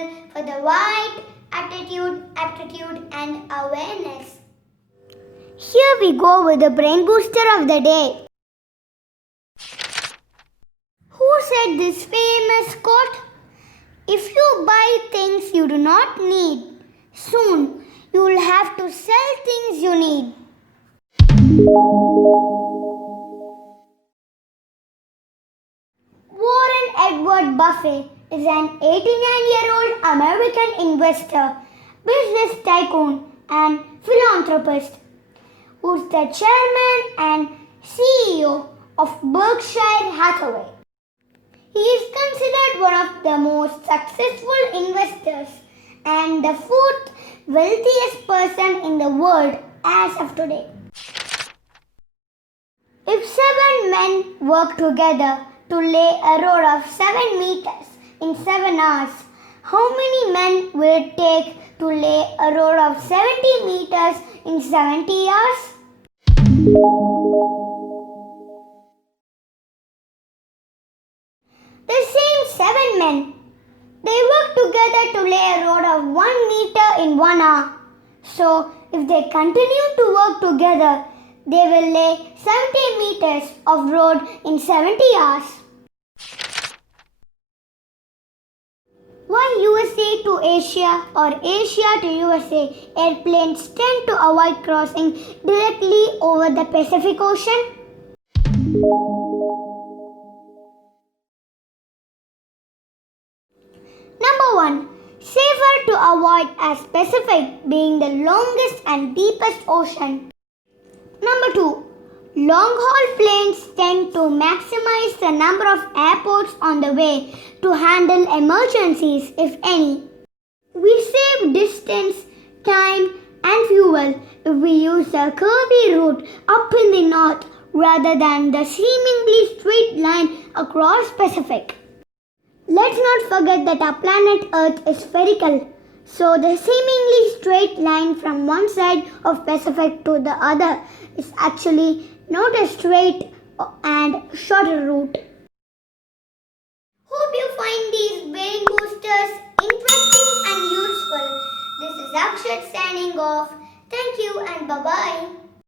channel for the wide attitude, aptitude and awareness. Here we go with the brain booster of the day. Who said this famous quote? If you buy things you do not need, soon you will have to sell things you need. Warren Edward Buffett is an 89-year-old American investor, business tycoon and philanthropist who is the chairman and CEO of Berkshire Hathaway. He is considered one of the most successful investors and the fourth wealthiest person in the world as of today. If 7 men work together to lay a road of 7 meters in 7 hours, how many men will it take to lay a road of 70 meters in 70 hours? The same 7 men, they work together to lay a road of 1 meter in 1 hour. So, if they continue to work together, they will lay 70 meters of road in 70 hours. Why USA to Asia or Asia to USA airplanes tend to avoid crossing directly over the Pacific Ocean? Number 1. Safer to avoid as Pacific being the longest and deepest ocean. Number 2. Long-haul planes tend to maximize the number of airports on the way to handle emergencies, if any. We save distance, time and fuel if we use a curvy route up in the north rather than the seemingly straight line across Pacific. Let's not forget that our planet Earth is spherical, so the seemingly straight line from one side of Pacific to the other is actually not a straight and shorter route. Hope you find these brain boosters interesting and useful. This is AKSHAJ signing off. Thank you and bye-bye.